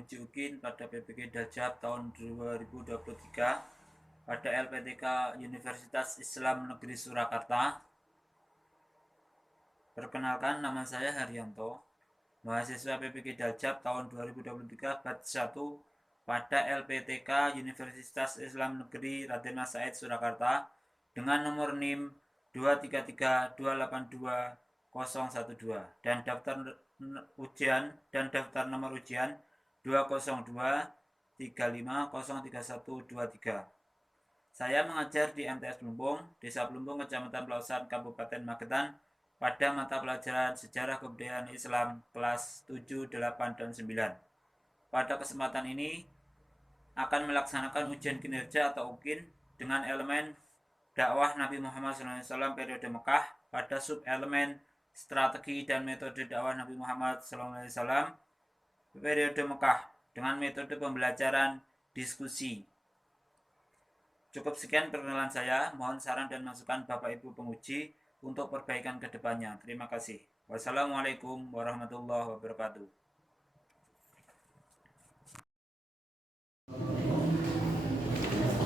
penguji UKIN pada PPG Daljab tahun 2023 pada LPTK Universitas Islam Negeri Surakarta. Perkenalkan, nama saya Haryanto, mahasiswa PPG Daljab tahun 2023 batch 1 pada LPTK Universitas Islam Negeri Raden Mas Said Surakarta dengan nomor NIM 233282012 dan daftar nomor ujian 20235031123. Saya mengajar di MTS Plumpung, Desa Plumpung, Kecamatan Pelausan, Kabupaten Magetan pada mata pelajaran Sejarah Kebudayaan Islam kelas 7, 8, dan 9. Pada kesempatan ini akan melaksanakan ujian kinerja atau UKIN dengan elemen dakwah Nabi Muhammad SAW periode Mekah pada sub-elemen strategi dan metode dakwah Nabi Muhammad SAW periode Mekah dengan metode pembelajaran diskusi. Cukup sekian perkenalan saya, mohon saran dan masukan Bapak Ibu penguji untuk perbaikan ke depannya. Terima kasih. Wassalamualaikum warahmatullahi wabarakatuh.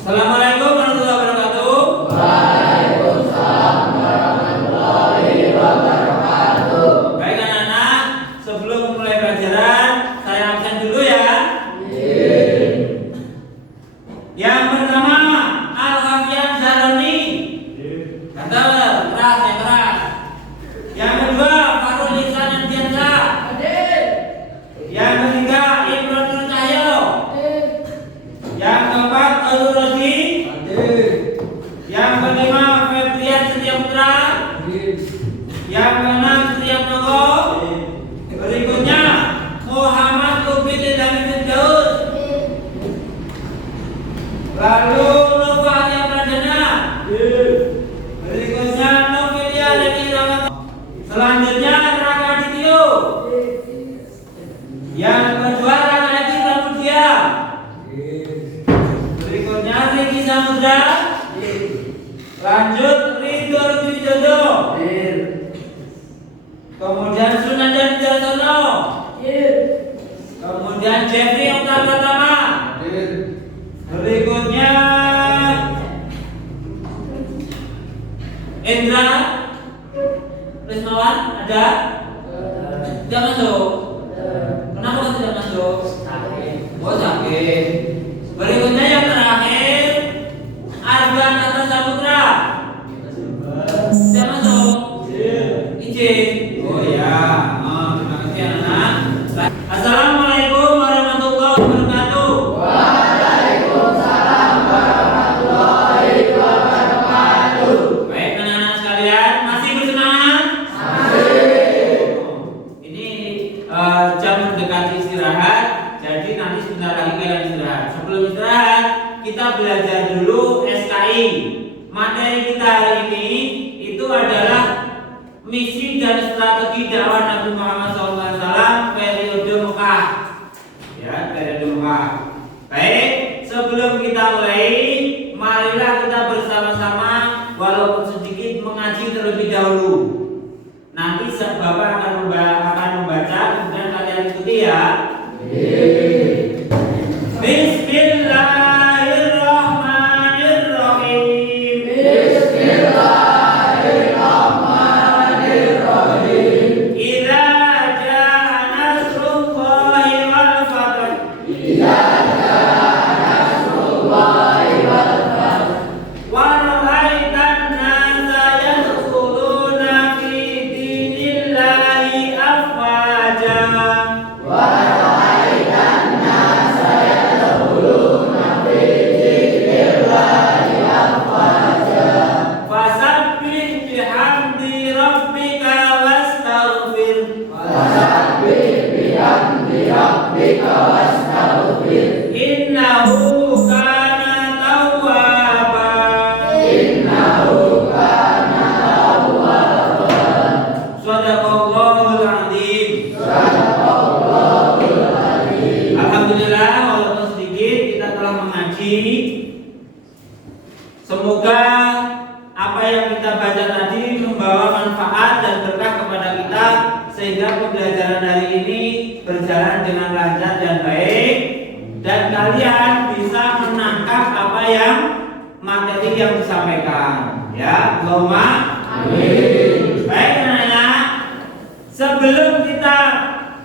Assalamualaikum warahmatullahi wabarakatuh. Waalaikumsalam warahmatullahi wabarakatuh. Baik anak-anak, sebelum mulai pelajaran, saya absen dulu ya. Yang pertama, Al-Hafian Zaroni. Kata keras, yang keras. Yang kedua, Farul Ihsan Andiansa. Yang ketiga, Imron Nur Cahyo. Yang keempat, Aurul Rozi. Yang kelima, Febrian Setia Putra. Yang keenam, Trian Nogo. Berikutnya, Muhammad Lubin Hamid Daud. Lalu Novalia Pradana. Berikutnya Novelia Leni Rawat. Selanjutnya Raka Ditio. Yang kedua Raka Edi Pramudia. Berikutnya Riki Samudra. Lanjut Ridho Widodo. Kemudian Sunandan Jarsono. Kemudian Jeffrey Okta Pratama. Berikutnya Indra Rismawan ada? Tidak masuk. Kenapa kok tidak masuk? Oh, sakit. Berikutnya yang terakhir Arban Atas Saputra. Tidak masuk. Izin. Oh ya. Terima kasih anak. Assalamualaikum warahmatullahi wabarakatuh. Waalaikumsalam warahmatullahi wabarakatuh. Baik anak-anak sekalian, masih bersemangat? Ini jam mendekati istirahat, jadi nanti sebentar lagi kalian istirahat. Sebelum istirahat, kita belajar dulu SKI. Materi kita hari ini itu adalah misi dan strategi dakwah Nabi Muhammad SAW periode Mekah. Ya, periode Mekah. Baik, sebelum kita mulai, marilah kita bersama-sama walaupun sedikit mengaji terlebih dahulu. Nanti Bapak akan membaca, kemudian kalian ikuti ya. Bismillahirrahmanirrahim. Bismillahirrahmanirrahim. Idza jaa nasrullahi wal fath. Nasrullahi wal fath. Wa ra'aitan nasa yadkhuluna fi dinillahi afwaja. Wa ra'aitan nasa yadkhuluna fi dinillahi afwaja. Fasabbih sampaikan. Ya, Allahumma Amin. baik anak-anak. Sebelum kita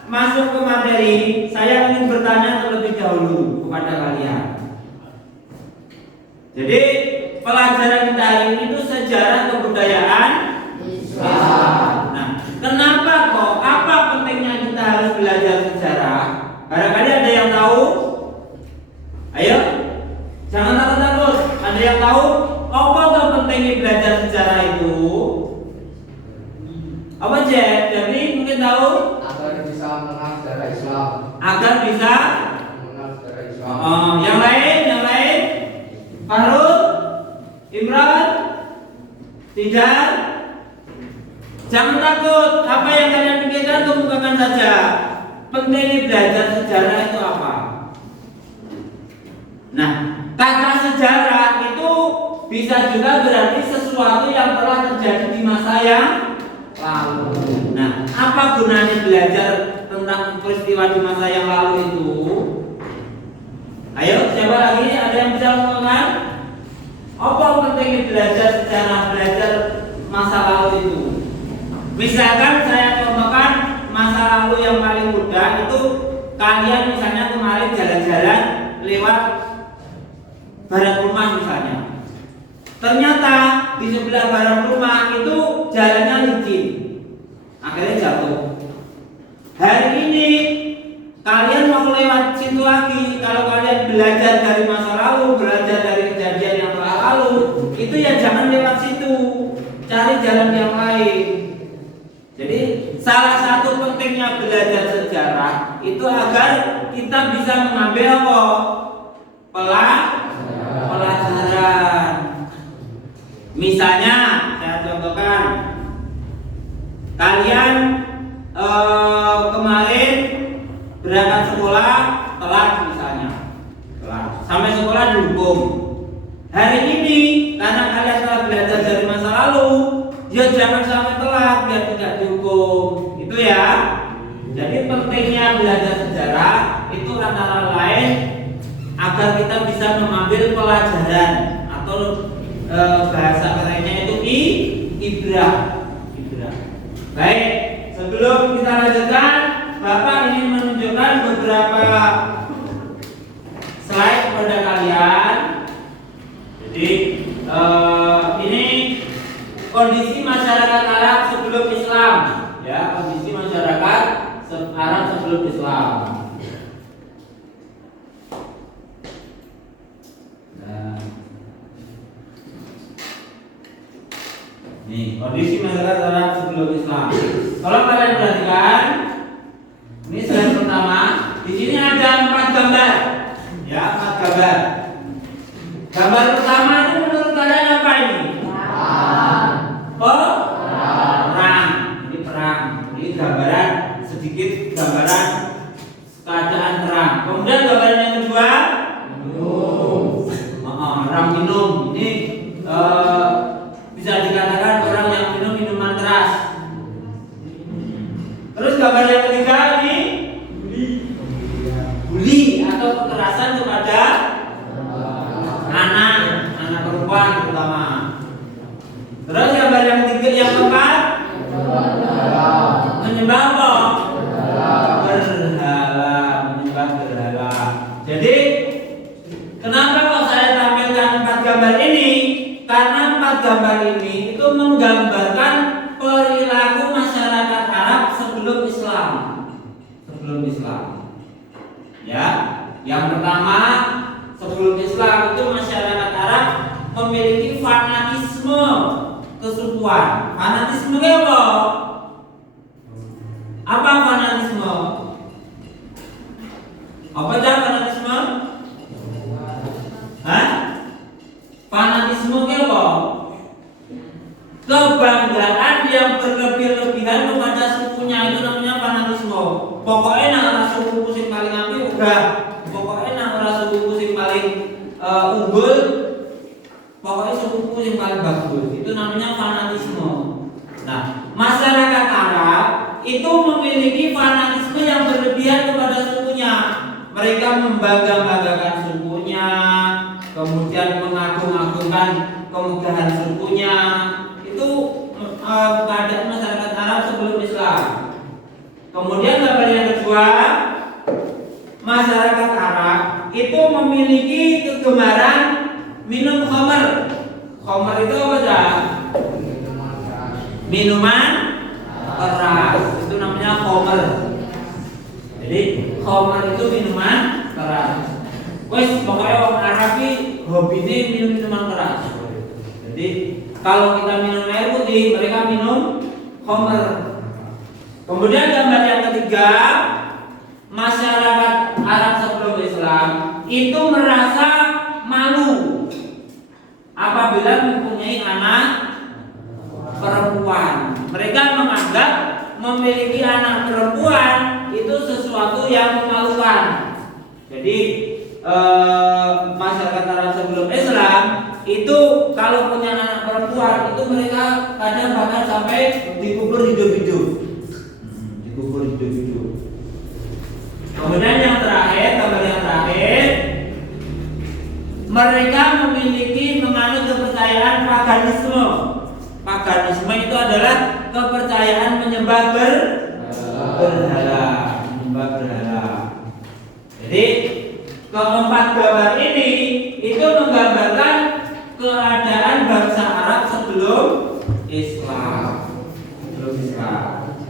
masuk ke materi, saya ingin bertanya terlebih dahulu kepada kalian. Jadi pelajaran kita hari ini itu sejarah kebudayaan Islam. Nah, kenapa kok? Apa pentingnya kita harus belajar sejarah? Barangkali ada yang tahu? Ayo, jangan takut-takut. Ada yang tahu? Apa tuh pentingnya belajar sejarah itu? Apa Jack? Jadi mungkin tahu? Agar bisa mengenal sejarah Islam. Agar bisa. Mengenal sejarah Islam. Yang lain? Farul, Imran, tidak. Jangan takut. Apa yang kalian pikirkan kemukakan saja. Pentingnya belajar sejarah itu apa? Nah, kata sejarah itu bisa juga berarti sesuatu yang telah terjadi di masa yang lalu. Nah, apa gunanya belajar tentang peristiwa di masa yang lalu itu? Ayo, siapa lagi? Ada yang bisa ngomongkan? Apa pentingnya belajar sejarah, belajar masa lalu itu? Misalkan saya contohkan masa lalu yang paling mudah itu kalian misalnya kemarin jalan-jalan lewat barat rumah misalnya. Ternyata di sebelah barat rumah itu jalannya licin, akhirnya jatuh. Hari ini kalian mau lewat situ lagi. Kalau kalian belajar dari masa lalu, belajar dari kejadian yang telah lalu, itu ya jangan lewat situ, cari jalan yang lain. Jadi salah satu pentingnya belajar sejarah itu agar kita bisa mengambil apa? Pelajaran. Misalnya saya contohkan, kalian kemarin berangkat sekolah telat misalnya, sampai sekolah dihukum. Hari ini karena kalian telah belajar dari masa lalu, ya jangan sampai telat biar tidak dihukum. Itu ya. Jadi pentingnya belajar sejarah itu antara lain agar kita bisa mengambil pelajaran atau bahasa kerennya itu ibrah. Baik, sebelum kita lanjutkan, Bapak ingin menunjukkan beberapa slide kepada kalian. Jadi ini kondisi masyarakat Arab sebelum Islam, ya, kondisi masyarakat Arab sebelum Islam. Nih, kondisi masyarakat Arab sebelum Islam. Kalau kalian perhatikan, ini slide pertama. Di sini ada 4 gambar, ya, 4 gambar. Gambar pertama itu menurut kalian apa ini? Perang. Ini perang. Ini gambaran sedikit gambaran keadaan perang. Kemudian gambaran yang kedua, orang minum. Ini bisa dikatakan orang yang minum minuman keras. Terus gambar yang ketiga ini bully atau kekerasan kepada anak perempuan terutama. Terus gambar yang ketiga, yang keempat, menyembah apa? Berhala. Jadi kenapa kok saya tampilkan 4 gambar ini? Karena 4 gambar ini itu menggambarkan perilaku masyarakat Arab sebelum Islam. Ya, yang pertama, sebelum Islam itu masyarakat Arab memiliki fanatisme kesukuan. Fanatisme apa? Apa fanatisme? Apa aja fanatisme? Fanatisme apa? Kebanggaan yang berlebih-lebihan kepada sukunya, itu namanya fanatisme. Pokoknya nak suku sing paling apik udah, pokoknya nak suku sing paling unggul, pokoknya suku yang paling bagus. Itu namanya fanatisme. Nah, masyarakat Arab itu memiliki fanatisme yang berlebihan kepada sukunya. Mereka membangga-banggakan sukunya, kemudian mengagung-agungkan kemudahan sukunya. Itu keadaan masyarakat Arab sebelum Islam. Kemudian gambar yang kedua, masyarakat Arab itu memiliki kegemaran minum khamr. Khamr itu apa dah? Minuman keras. Itu namanya khamr. Jadi khamr itu minuman keras. Wes pokoknya orang Arab ini hobinya minum minuman keras. Jadi kalau kita minum air putih, mereka minum khamr. Kemudian gambar yang ketiga, masyarakat Arab sebelum Islam itu merasa malu apabila mempunyai anak perempuan. Mereka menganggap memiliki anak perempuan itu sesuatu yang memalukan. Jadi masyarakat Arab sebelum Islam itu kalau punya anak perempuan itu mereka kadang bahkan sampai dikubur hidup-hidup. Kemudian yang terakhir, gambar yang terakhir, mereka memiliki menganut kepercayaan paganisme. Paganisme itu adalah kepercayaan menyembah berhala. Jadi keempat gambar ini itu menggambarkan keadaan bangsa Arab sebelum Islam.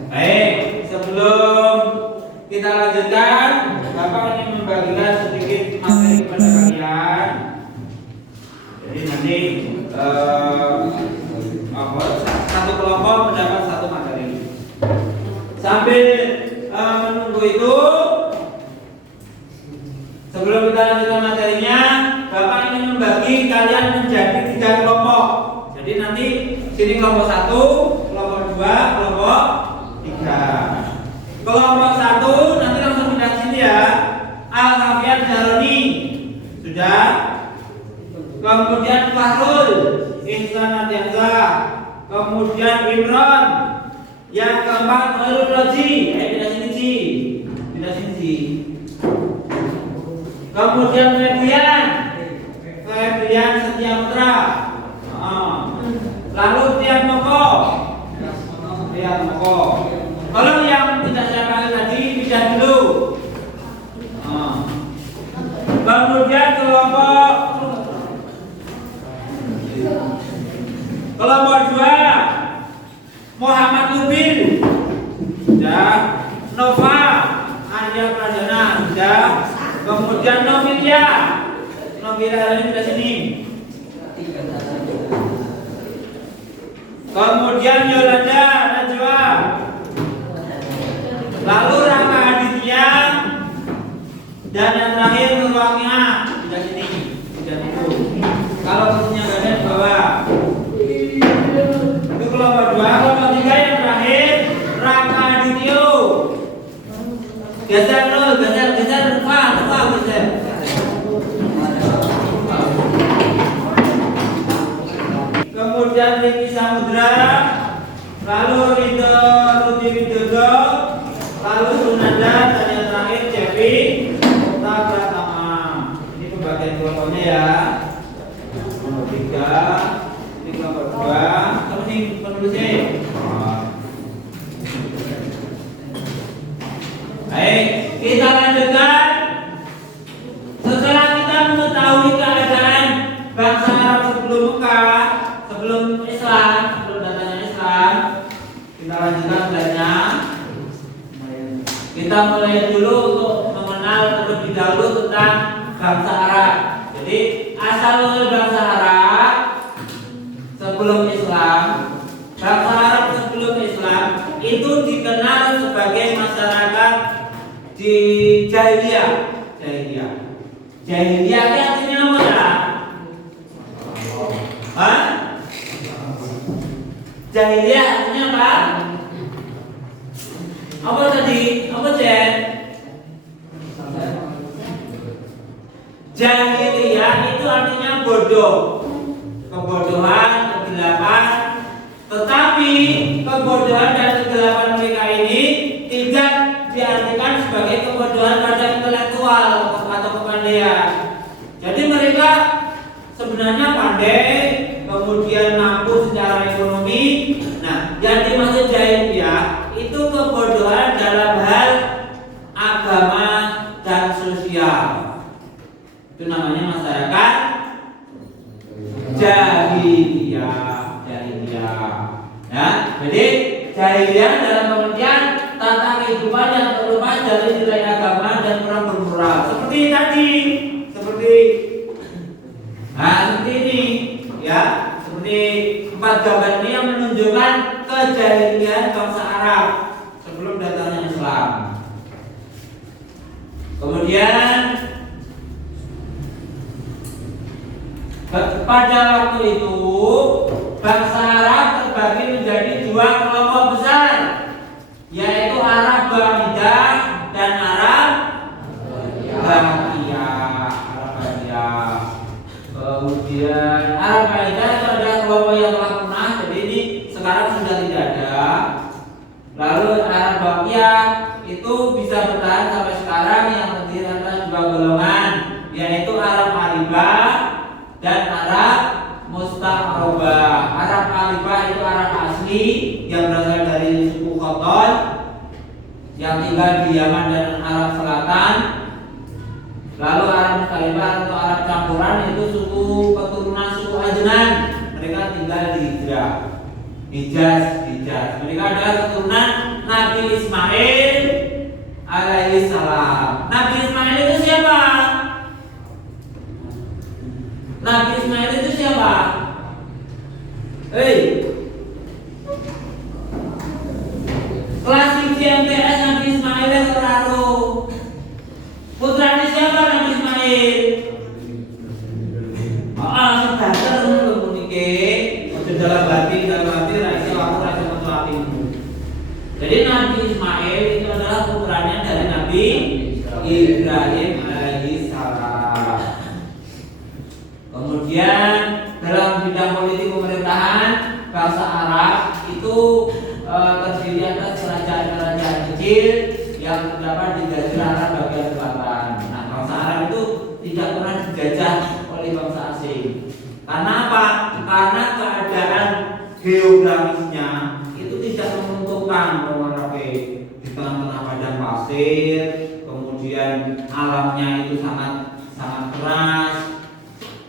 Baik, sebelum kita lanjutkan, Bapak ingin membagikan sedikit materi kepada kalian. Jadi nanti satu kelompok mendapat satu materi. Sambil menunggu itu, sebelum kita lanjutkan materinya, Bapak ingin membagi kalian menjadi 3 kelompok. Jadi nanti sini kelompok 1, kelompok 2, kelompok 3. Kelompok 1 nanti langsung pindah sini ya. Al-Hafian Jaroni sudah. Kemudian Fahrul, Ihsan Adianza, kemudian Imran. Yang keempat Khairul Raji. Pindah sini Ji. Pindah sini Ji. Kemudian Febrian Setia Putra. Lalu Tiap Moko. Kalau yang tidak saya panggil tadi pindah dulu. Kemudian kelompok 2 Muhammad Lubil sudah. Nova Arya Pradana sudah. Kemudian Novilia ini sudah sini. Kemudian Yolanda Najwa. Lalu Raka Aditya. Dan yang terakhir Nurwangina sudah sini. Sudah itu. Kalau posisinya ada di bawah. Itu kelompok 2. Kelompok 3 yang terakhir Raka Adityo. Geser dulu, geser, lupa, geser. Kemudian Riki Samudra, lalu Ridho Rudi Widodo, lalu Sunanda, dan yang terakhir Cepi Pratama. Ini pembagian kelompoknya ya. Kelompok 3, ini kelompok 2. Kamu nih penulisnya. Baik, kita lanjutkan. Setelah kita mengetahui keadaan bangsa Arab sebelum Mekah, sebelum Islam, sebelum datangnya Islam, kita lanjutkan belajarnya. Kita mulai dulu untuk mengenal terlebih dahulu tentang bangsa Arab. Jadi asal usul bangsa Arab sebelum Islam, bangsa Arab sebelum Islam itu dikenal sebagai masyarakat di jahiliyah. Jahiliyah itu artinya apa ya? Jahiliyah artinya apa? Apa tadi? Apa Jen? Jahiliyah itu artinya bodoh, kebodohan, kegelapan. Tetapi kebodohan dan kegelapan mereka ini tidak diartikan sebagai kebodohan pada intelektual atau kepandaian. Jadi mereka sebenarnya pandai, kemudian jahiliyah. Ya, jadi jahiliyah dalam pengertian tata kehidupan yang terlepas dari nilai agama dan perang bermoral. Seperti tadi, seperti ini, ya, seperti 4 gambar ini yang menunjukkan kejahilian bangsa Arab sebelum datangnya Islam. Kemudian pada waktu itu bangsa Arab terbagi menjadi 2 kelompok besar, yaitu Arab Bahidah dan Arab Bahiyah. Kemudian Arab Bahidah itu adalah kelompok yang telah punah, jadi ini sekarang sudah tidak ada. Lalu Arab Bahiyah itu bisa bertahan sampai sekarang, yang terdiri atas 2 golongan, yaitu Arab Aribah dan Arab Musta'robah. Arab Aribah itu Arab asli yang berasal dari suku Khoton yang tinggal di Yaman dan Arab Selatan. Lalu Arab Musta'robah atau Arab campuran itu suku keturunan suku Adnan. Mereka tinggal di Hijaz. Mereka adalah keturunan Nabi Ismail alaihissalam. Nabi Ismail itu siapa? Nabi Ismail itu siapa? Kelas MTS Nabi Ismail yang terlalu. Putranya siapa Nabi Ismail? Sebentar dulu niki. Dalam hati rahasia aku rasa mensuapimu. Jadi Nabi Ismail itu adalah putranya dari Nabi Ibrahim alaihissalam. Kemudian dalam bidang politik pemerintahan, bangsa Arab itu terdiri atas kerajaan-kerajaan kecil yang terdapat di Jazirah Arab bagian selatan. Nah, bangsa Arab itu tidak pernah dijajah oleh bangsa asing. Karena apa? Karena keadaan geografisnya itu tidak menguntungkan orang Arab di tengah-tengah padang pasir, kemudian alamnya itu sangat keras.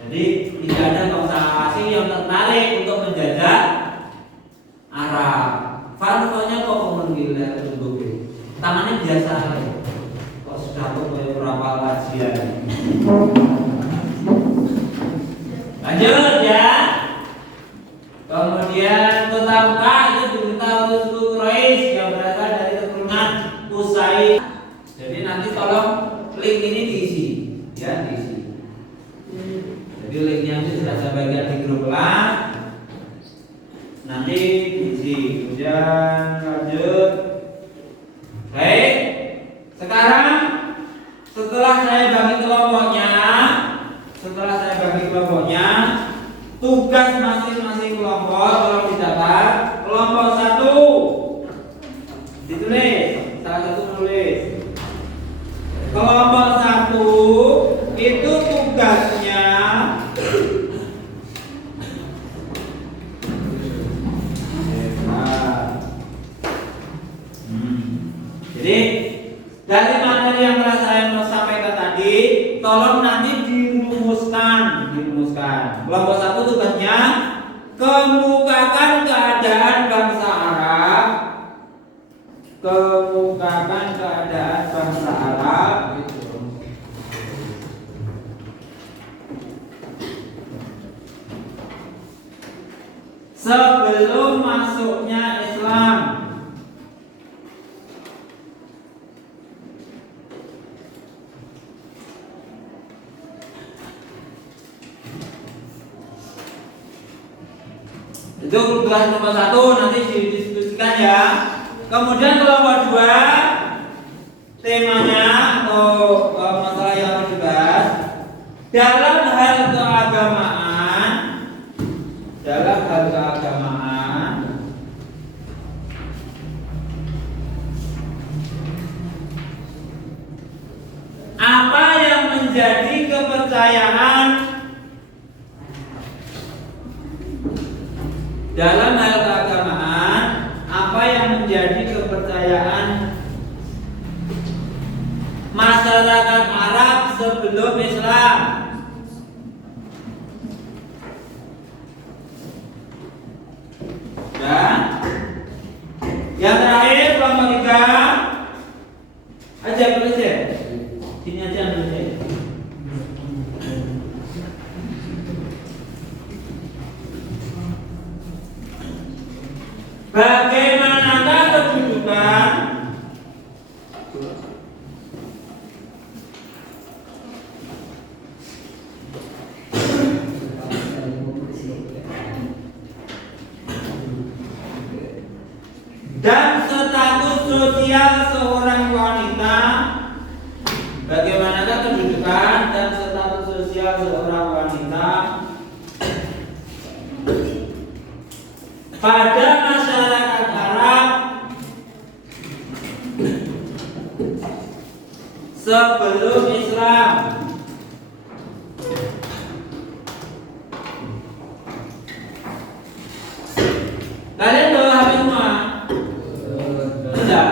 Jadi tidak ada bangsa asing yang tertarik untuk menjajah Arab. Farsonya kok menggila tunggu, tangannya biasa, kok sudah kayak berapa kajian. Lanjut ya. Kemudian kota Mekah itu diminta oleh suku Quraisy yang berasal dari keturunan Qusay. Jadi nanti tolong link ini diisi, ya diisi. Jadi linknya itu sudah saya bagikan di grup lah. Nanti diisi. Kemudian lanjut. Baik. Sekarang setelah saya bagi kelompoknya, tugas masing-masing kelompok tolong dicatat. Kelompok 1 ditulis, salah satu tulis. Kelompok 1 itu tugasnya jadi dari materi yang telah saya sampaikan tadi, tolong nanti dirumuskan. Kelompok 1 tugasnya kemukakan keadaan bangsa Arab. Sebelum masuknya Islam. Itu tugas nomor 1 nanti didiskusikan ya. Kemudian kelompok 2 temanya atau masalah yang harus dibahas dalam hal keagamaan. Apa yang menjadi kepercayaan dalam hal keagamaan, apa yang menjadi kepercayaan masyarakat Arab sebelum Islam? Bagaimanakah kedudukan dan status sosial seorang wanita? Bagaimanakah kedudukan dan status sosial seorang wanita pada masyarakat Arab sebelum Islam? Kalian bawa HP semua? Tidak.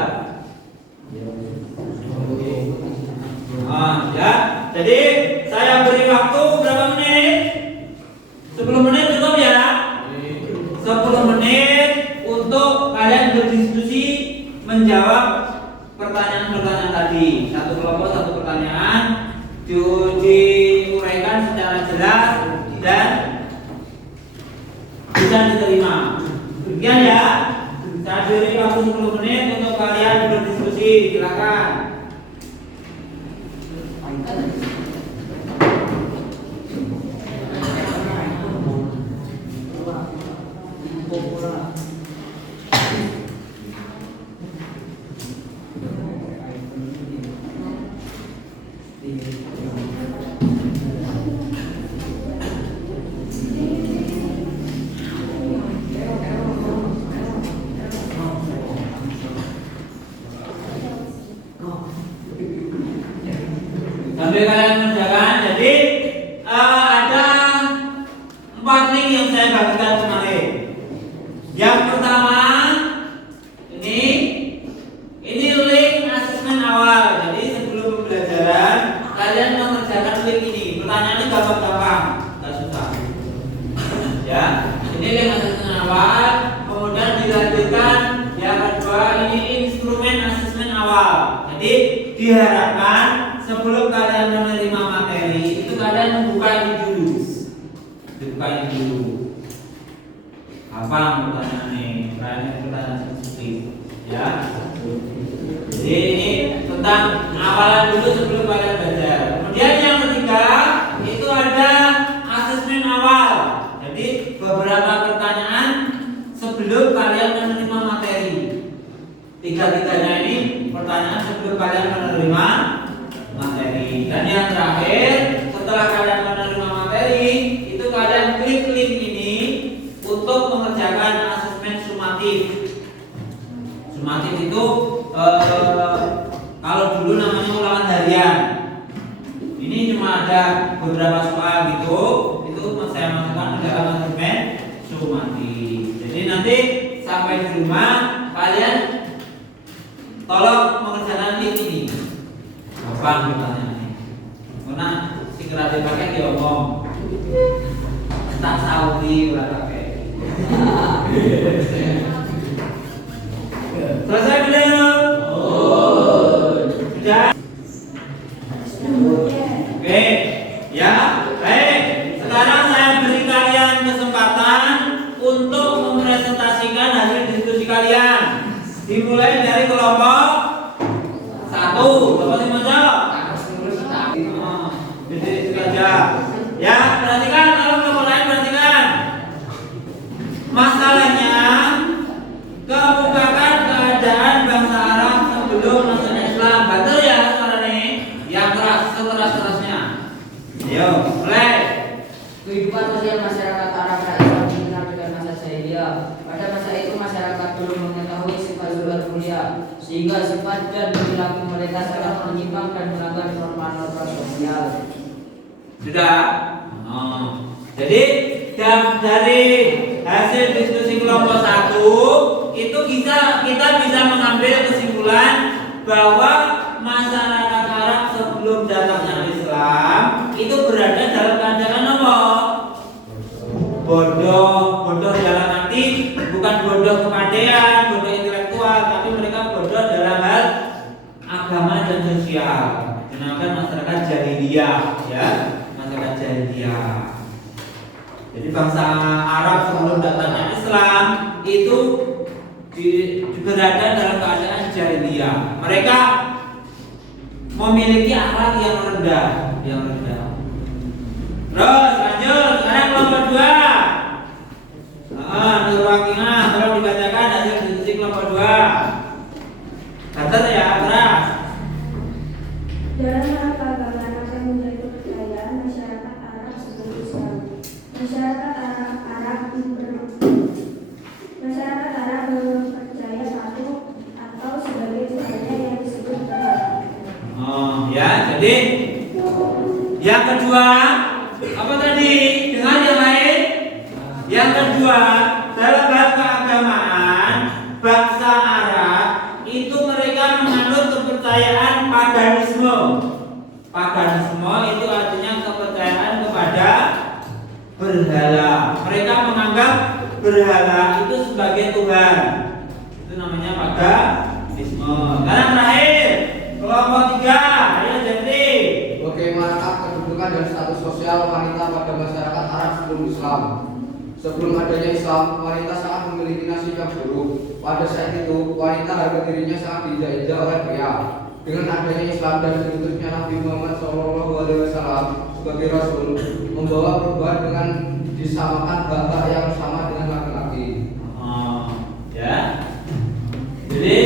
Ya. Jadi saya beri waktu berapa menit? 10 menit cukup ya? 10 menit untuk kalian berdiskusi menjawab pertanyaan-pertanyaan tadi. Satu kelompok satu pertanyaan diuraikan secara jelas dan bisa diterima. Demikian ya. Saya beri waktu 10 menit untuk kalian berdiskusi. Silakan. Sambil kalian mengerjakan, jadi ada 4 link yang saya bagikan kemarin. Yang pertama ini link asesmen awal. Jadi sebelum pembelajaran kalian mengerjakan link ini. Pertanyaannya gampang-gampang, nggak susah. Ya, ini link asesmen awal. Kemudian dilanjutkan yang kedua ini instrumen asesmen awal. Jadi diharapkan sebelum kalian menerima materi itu kalian membuka ini dulu. Dibuka ini dulu. Apa pertanyaannya? Pertanyaan sensitif, ya. Jadi ini tentang awalan dulu sebelum kalian belajar. Kemudian yang ketiga itu ada asesmen awal. Jadi beberapa pertanyaan sebelum kalian menerima materi. Tiga-tiganya ini pertanyaan sebelum kalian menerima materi. Dan yang terakhir, setelah kalian menerima materi, itu kalian klik link ini untuk mengerjakan asesmen sumatif. Sumatif itu kalau dulu namanya ulangan harian. Ini cuma ada beberapa soal gitu, itu saya masukkan ke dalam asesmen sumatif. Jadi nanti sampai di rumah kalian tolong mengerjakan link ini. Gampang pertanyaannya. Karena si kreatif pakai diomong. Tak saudi ulah pakai. Selesai belum? Sudah? Oke. Ya, baik. Sekarang saya beri kalian kesempatan untuk mempresentasikan hasil diskusi kalian. Dimulai dari kelompok 1. Bapak sih menjawab. Berdiri saja. Ya, perhatikan kalau kelompok lain perhatikan. Masalahnya kemukakan keadaan bangsa Arab sebelum masuknya Islam. Betul ya suara ini? Yang keras, sekeras-kerasnya. Ayo, mulai. Kehidupan sosial masyarakat Arab Islam dikenal dengan masa jahiliyah. Pada masa itu masyarakat belum mengetahui sifat luar mulia, sehingga sifat dan perilaku mereka sangat menyimpang dan melanggar norma-norma sosial. Sudah. Jadi dari hasil diskusi kelompok 1 itu kita bisa mengambil kesimpulan bahwa masyarakat Arab sebelum datangnya Islam itu berada dalam keadaan apa? Bodoh dalam arti bukan bodoh kepandaian, bodoh intelektual, tapi mereka bodoh dalam hal agama dan sosial. Dinamakan masyarakat jahiliyah, ya, masyarakat jahiliyah. Jadi bangsa Arab sebelum datangnya Islam itu berada dalam keadaan jahiliyah. Mereka memiliki akhlak yang rendah. Terus lanjut, sekarang kelompok 2. Nur Waqiah, tolong dibacakan hasil diskusi kelompok 2. Catat ya, keras. Dalam hal keagamaan akan menjadi kepercayaan masyarakat Arab sebelum Islam. Masyarakat Arab mempercaya satu atau sebagai Tuhannya yang disebut berhala. Ya, jadi yang kedua apa tadi? Dengan yang lain? Yang kedua, dalam hal keagamaan bangsa Arab itu mereka menganut kepercayaan paganisme. Paganisme itu artinya kepercayaan kepada berhala. Mereka menganggap berhala itu sebagai Tuhan. Itu namanya paganisme. Sekarang terakhir, kelompok 3. Ayo jadi. Bagaimanakah kedudukan dan status sosial wanita pada masyarakat Arab sebelum Islam? Sebelum adanya Islam, wanita sangat memiliki nasib yang buruk. Pada saat itu, wanita harga dirinya sangat dijajah oleh pria. Dengan adanya Islam dan diutusnya Nabi Muhammad SAW sebagai Rasul, membawa perubahan dengan disamakan hak-hak yang sama dengan laki-laki. Ya. Jadi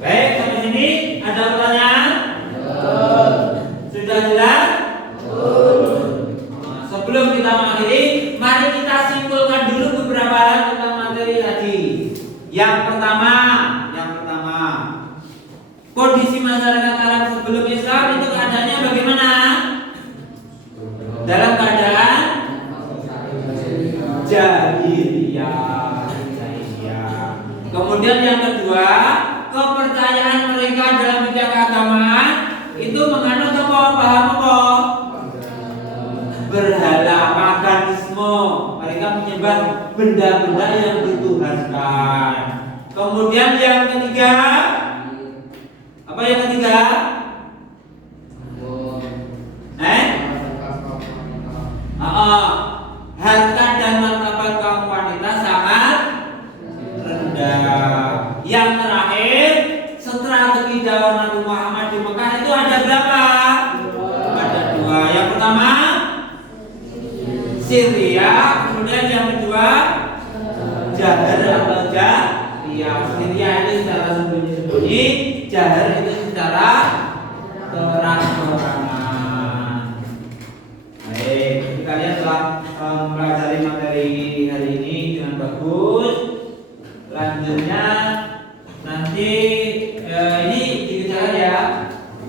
baik, sampai sini ada pertanyaan? Sudah jelas? Sebelum kita mengakhiri, mari kita simpulkan dulu beberapa hal tentang materi tadi. Yang pertama, kondisi masyarakat Arab sebelum Islam itu keadaannya bagaimana? Dalam keadaan jahiliyah. Kemudian yang kedua, kepercayaan mereka dalam bidang keagamaan itu menganut apa? Paham apa? Berhala, paganisme. Mereka menyembah benda-benda yang dituhankan. Kemudian yang ketiga, apa yang ketiga? Harta dan martabat kaum wanita sangat rendah. Yang terakhir, strategi dakwah Nabi Muhammad di Mekah itu ada berapa? Ada 2. Yang pertama Syria, kemudian yang kedua Jahar atau Jahiliyah. Syria itu secara sembunyi-sembunyi, Jahar itu secara terang-terangan. Baik, kalian telah mempelajari materi hari ini dengan bagus. Selanjutnya nanti ini dikejar ya,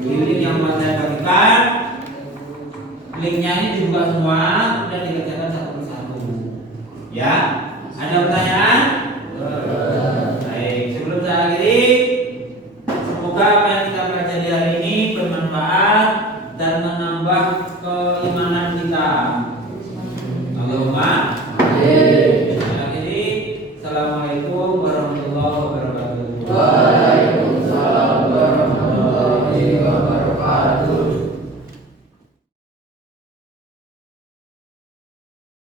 link yang saya bagikan. Linknya ini dibuka semua dan dikerjakan satu persatu. Ya, ada pertanyaan? Baik, sebelum saya akhiri, semoga apa yang kita pelajari hari ini bermanfaat dan menambah keimanan kita. Allahumma.